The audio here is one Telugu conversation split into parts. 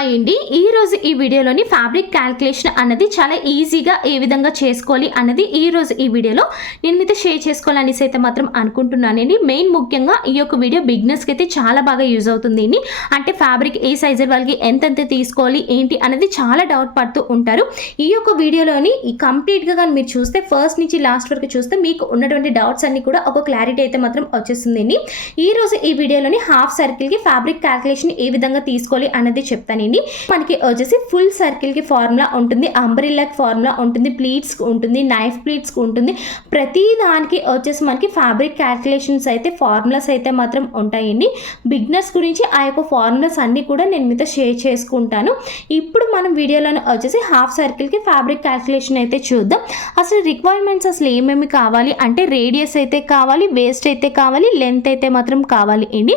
హాయ్ అండి ఈ రోజు ఈ వీడియోలోని ఫ్యాబ్రిక్ క్యాల్కులేషన్ అన్నది చాలా ఈజీగా ఏ విధంగా చేసుకోవాలి అన్నది ఈ రోజు ఈ వీడియోలో నేను మీతో షేర్ చేసుకోవాలనేసి అయితే మాత్రం అనుకుంటున్నానండి మెయిన్ ముఖ్యంగా ఈ యొక్క వీడియో బిగ్నెస్కి అయితే చాలా బాగా యూజ్ అవుతుంది. అండి అంటే ఫ్యాబ్రిక్ ఏ సైజు వాళ్ళకి ఎంతెంత తీసుకోవాలి ఏంటి అనేది చాలా డౌట్ పడుతూ ఉంటారు. ఈ యొక్క వీడియోలోని కంప్లీట్గా కానీ మీరు చూస్తే ఫస్ట్ నుంచి లాస్ట్ వరకు చూస్తే మీకు ఉన్నటువంటి డౌట్స్ అన్ని కూడా ఒక క్లారిటీ అయితే మాత్రం వచ్చేస్తుందండి ఈ రోజు ఈ వీడియోలోని హాఫ్ సర్కిల్కి ఫ్యాబ్రిక్ క్యాల్కులేషన్ ఏ విధంగా తీసుకోవాలి అన్నది చేయండి మనకి వచ్చేసి ఫుల్ సర్కిల్కి ఫార్ములా ఉంటుంది. అంబ్రిల్లాకి ఫార్ములా ఉంటుంది. ప్లీట్స్ ఉంటుంది. నైఫ్ ప్లీట్స్ ఉంటుంది. ప్రతి దానికి వచ్చేసి మనకి ఫ్యాబ్రిక్ క్యాల్కులేషన్స్ అయితే ఫార్ములాస్ అయితే మాత్రం ఉంటాయండి. బిగ్నర్స్ గురించి ఆ యొక్క ఫార్ములాస్ అన్నీ కూడా నేను మీతో షేర్ చేసుకుంటాను. ఇప్పుడు మనం వీడియోలోనే వచ్చేసి హాఫ్ సర్కిల్కి ఫ్యాబ్రిక్ క్యాల్కులేషన్ అయితే చూద్దాం. అసలు రిక్వైర్మెంట్స్ అసలు ఏమేమి కావాలి? అంటే రేడియస్ అయితే కావాలి వేస్ట్ అయితే కావాలి లెంత్ అయితే మాత్రం కావాలి అండి.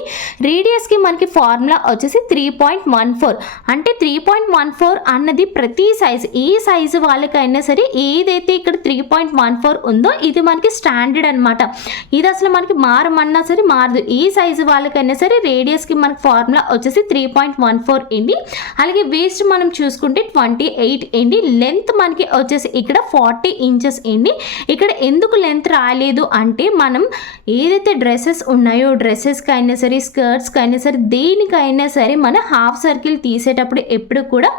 రేడియస్కి మనకి ఫార్ములా వచ్చేసి త్రీ పాయింట్ వన్ ఫోర్ అంటే త్రీ పాయింట్ వన్ ఫోర్ అన్నది ప్రతి సైజు ఏ సైజు వాళ్ళకైనా సరే ఏదైతే ఇక్కడ త్రీ పాయింట్ వన్ ఫోర్ ఉందో ఇది మనకి స్టాండర్డ్ అనమాట ఇది అసలు మనకి మారమన్నా సరే మారదు. ఏ సైజు వాళ్ళకైనా సరే రేడియస్కి మనకి ఫార్ములా వచ్చేసి త్రీ పాయింట్ వన్ ఫోర్ ఏంటి అలాగే వేస్ట్ మనం చూసుకుంటే ట్వంటీ ఎయిట్ ఏంటి లెంత్ మనకి వచ్చేసి ఇక్కడ ఫార్టీ ఇంచెస్ ఏంటి ఇక్కడ ఎందుకు లెంత్ రాలేదు అంటే మనం ఏదైతే డ్రెస్సెస్ ఉన్నాయో డ్రెస్సెస్కి అయినా సరే స్కర్ట్స్కి అయినా సరే దేనికైనా సరే మన హాఫ్ సర్కిల్ తీసేటప్పుడు ఎప్పుడు కూడా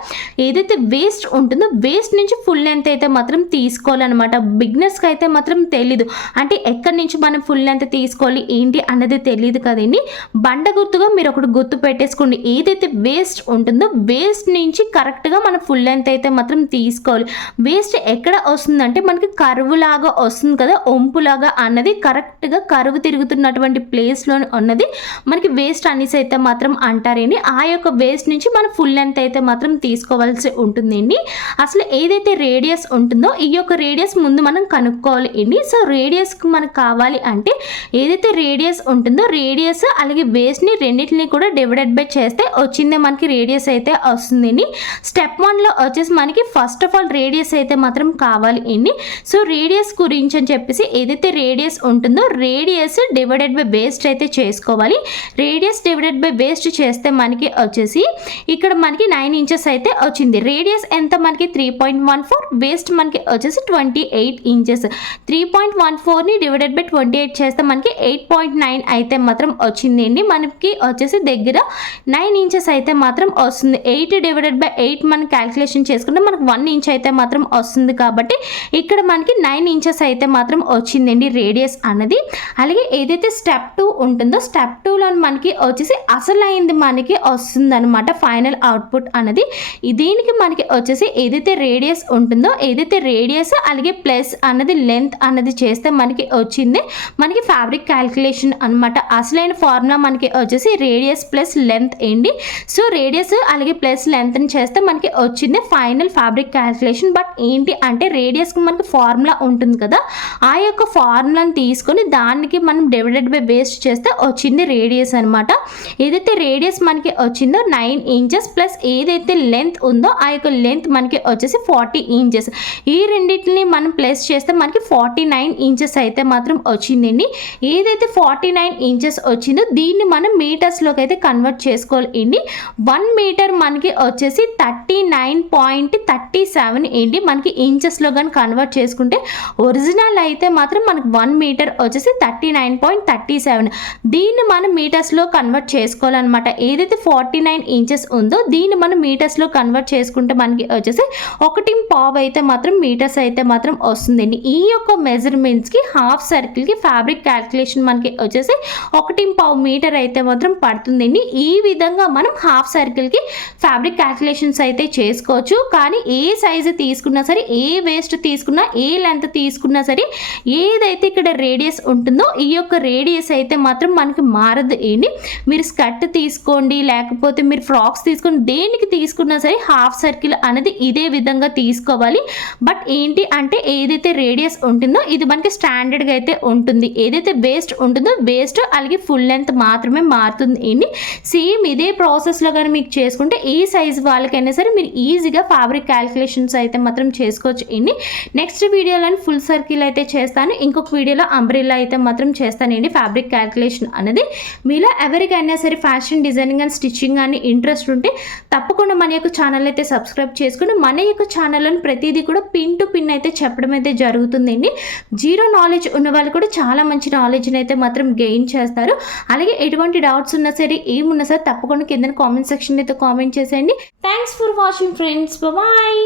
ఏదైతే వేస్ట్ ఉంటుందో వేస్ట్ నుంచి ఫుల్ లెంత్ అయితే మాత్రం తీసుకోవాలన్నమాట. బిగ్నెస్కి అయితే మాత్రం తెలీదు. అంటే ఎక్కడి నుంచి మనం ఫుల్ లెంత్ తీసుకోవాలి ఏంటి అన్నది తెలియదు కదండి. బండ గుర్తుగా మీరు ఒకటి గుర్తు పెట్టేసుకోండి. ఏదైతే వేస్ట్ ఉంటుందో వేస్ట్ నుంచి కరెక్ట్గా మనం ఫుల్ లెంత్ అయితే మాత్రం తీసుకోవాలి. వేస్ట్ ఎక్కడ వస్తుందంటే మనకి కరువు లాగా వస్తుంది కదా ఒంపులాగా అన్నది కరెక్ట్గా కరువు తిరుగుతున్నటువంటి ప్లేస్లో ఉన్నది. మనకి వేస్ట్ అనేసి అయితే మాత్రం అంటారండి. ఆ యొక్క వేస్ట్ నుంచి మనం ఫుల్ లెంత్ అయితే మాత్రం తీసుకోవాల్సి ఉంటుందండి. అసలు ఏదైతే రేడియస్ ఉంటుందో ఈ యొక్క రేడియస్ ముందు మనం కనుక్కోవాలి అండి. సో రేడియస్కి మనకు కావాలి అంటే ఏదైతే రేడియస్ ఉంటుందో రేడియస్ అలాగే వేస్ట్ని రెండింటిని కూడా డివైడెడ్ బై చేస్తే వచ్చిందే మనకి రేడియస్ అయితే వస్తుందండి. స్టెప్ వన్లో వచ్చేసి మనకి ఫస్ట్ ఆఫ్ ఆల్ రేడియస్ అయితే మాత్రం కావాలి అండి. సో రేడియస్ గురించి అని చెప్పేసి ఏదైతే రేడియస్ ఉంటుందో రేడియస్ డివైడెడ్ బై వేస్ట్ అయితే చేసుకోవాలి. రేడియస్ డివైడెడ్ బై వేస్ట్ చేస్తే మనకి వచ్చేసి ఇక్కడ మనకి నైన్ ఇంచెస్ అయితే వచ్చింది. రేడియస్ ఎంత మనకి? Three point one four waist మనకి వచ్చేసి twenty eight inches three point one ఫోర్ని divided by twenty eight చేస్తే మనకి ఎయిట్ పాయింట్ నైన్ అయితే మాత్రం వచ్చిందండి. మనకి వచ్చేసి దగ్గర నైన్ ఇంచెస్ అయితే మాత్రం వస్తుంది. ఎయిట్ డివైడెడ్ బై ఎయిట్ మనం క్యాల్కులేషన్ చేసుకుంటే మనకు వన్ ఇంచ్ అయితే మాత్రం వస్తుంది కాబట్టి ఇక్కడ మనకి నైన్ ఇంచెస్ అయితే మాత్రం వచ్చిందండి రేడియస్ అన్నది. అలాగే ఏదైతే స్టెప్ టూ ఉంటుందో స్టెప్ టూలో మనకి వచ్చేసి అసలైంది మనకి వస్తుంది అనమాట ఫైనల్ అవుట్పుట్ అన్నది దీనికి మనకి వచ్చేసి ఏదైతే రేడియస్ ఉంటుందో ఏదైతే రేడియస్ అలాగే ప్లస్ అన్నది లెంత్ అన్నది చేస్తే మనకి వచ్చింది. మనకి ఫ్యాబ్రిక్ క్యాల్కులేషన్ అనమాట అసలైన ఫార్ములా మనకి వచ్చేసి రేడియస్ ప్లస్ లెంత్ ఏంటి? సో రేడియస్ అలాగే ప్లస్ లెంత్ని చేస్తే మనకి వచ్చింది ఫైనల్ ఫ్యాబ్రిక్ క్యాల్కులేషన్. బట్ ఏంటి అంటే రేడియస్కి మనకి ఫార్ములా ఉంటుంది కదా ఆ యొక్క ఫార్ములాని తీసుకొని దానికి మనం డివైడెడ్ బై వేస్ట్ చేస్తే వచ్చింది రేడియస్ అనమాట ఏదైతే రేడియస్ మనకి వచ్చిందో నైన్ ఇంచెస్ ప్లస్ ఏదైతే లెంత్ ఉందో ఆ యొక్క లెంత్ మనకి వచ్చేసి ఫార్టీ ఇంచెస్ ఈ రెండింటిని మనం ప్లస్ చేస్తే మనకి ఫార్టీ నైన్ ఇంచెస్ అయితే మాత్రం వచ్చిందండి. ఏదైతే ఫార్టీ నైన్ ఇంచెస్ వచ్చిందో దీన్ని మనం మీటర్స్లోకి అయితే కన్వర్ట్ చేసుకోవాలి అండి వన్ మీటర్ మనకి వచ్చేసి thirty nine point thirty seven ఏంటి మనకి ఇంచెస్లో కానీ కన్వర్ట్ చేసుకుంటే ఒరిజినల్ అయితే మాత్రం మనకి వన్ మీటర్ వచ్చేసి thirty nine point thirty seven దీన్ని మనం మీటర్స్లో కన్వర్ట్ చేసుకోవాలన్నమాట. ఏదైతే ఫార్టీ నైన్ ఇంచెస్ ఉందో దీన్ని మనం మీటర్స్లో కన్వర్ట్ చేసుకుంటే మనకి వచ్చేసి ఒకటి పావు అయితే మాత్రం మీటర్స్ అయితే మాత్రం వస్తుందండి. ఈ యొక్క మెజర్మెంట్స్కి హాఫ్ సర్కిల్కి ఫ్యాబ్రిక్ క్యాల్కులేషన్ మనకి వచ్చేసి ఒకటి పావు మీటర్ అయితే మాత్రం పడుతుందండి. ఈ విధంగా మనం హాఫ్ సర్కిల్కి ఫ్యాబ్రిక్ క్యాల్కులేషన్స్ అయితే చేసుకోవచ్చు. కానీ ఏ సైజు తీసుకున్నా సరే ఏ వేస్ట్ తీసుకున్నా ఏ లెంత్ తీసుకున్నా సరే ఏదైతే ఇక్కడ రేడియస్ ఉంటుందో ఈ యొక్క రేడియస్ అయితే మాత్రం మనకి మారదు ఏంటి మీరు స్కర్ట్ తీసుకోండి లేకపోతే మీరు ఫ్రాక్స్ తీసుకోండి తీసుకుని దేనికి తీసుకున్నా సరే హాఫ్ సర్కిల్ అనేది ఇదే విధంగా తీసుకోవాలి. బట్ ఏంటి అంటే ఏదైతే రేడియస్ ఉంటుందో ఇది మనకి స్టాండర్డ్గా అయితే ఉంటుంది. ఏదైతే వేస్ట్ ఉంటుందో వేస్ట్ అలాగే ఫుల్ లెంత్ మాత్రమే మారుతుంది. ఏంటి? సేమ్ ఇదే ప్రాసెస్లో కానీ మీకు చేసుకుంటే ఏ సైజ్ వాళ్ళకైనా సరే మీరు ఈజీగా ఫ్యాబ్రిక్ క్యాల్కులేషన్స్ అయితే మాత్రం చేసుకోవచ్చు. ఏంటి? నెక్స్ట్ వీడియోలో ఫుల్ సర్కిల్ అయితే చేస్తాను. ఇంకొక వీడియోలో అంబ్రిల్లా అయితే మాత్రం చేస్తానండి ఫ్యాబ్రిక్ క్యాల్కులేషన్ అనేది. మీలో ఎవరికైనా సరే ఫ్యాషన్ డిజైనింగ్ అండ్ స్టిచ్చింగ్ అని ఇంట్రెస్ట్ ఉంటే తప్పకుండా మన యొక్క ఛానల్ అయితే సబ్స్క్రైబ్ చేసుకుని మన యొక్క ఛానల్లోని ప్రతిదీ కూడా పిన్ టు పిన్ అయితే చెప్పడం అయితే జరుగుతుందండి. జీరో నాలెడ్జ్ ఉన్న వాళ్ళు కూడా చాలా మంచి నాలెడ్జ్ని అయితే మాత్రం గెయిన్ చేస్తారు. అలాగే ఎటువంటి డౌట్స్ ఉన్నా సరే ఏమున్నా సరే తప్పకుండా కింద కామెంట్ సెక్షన్ అయితే కామెంట్ చేసేయండి. Thanks for watching friends. Bye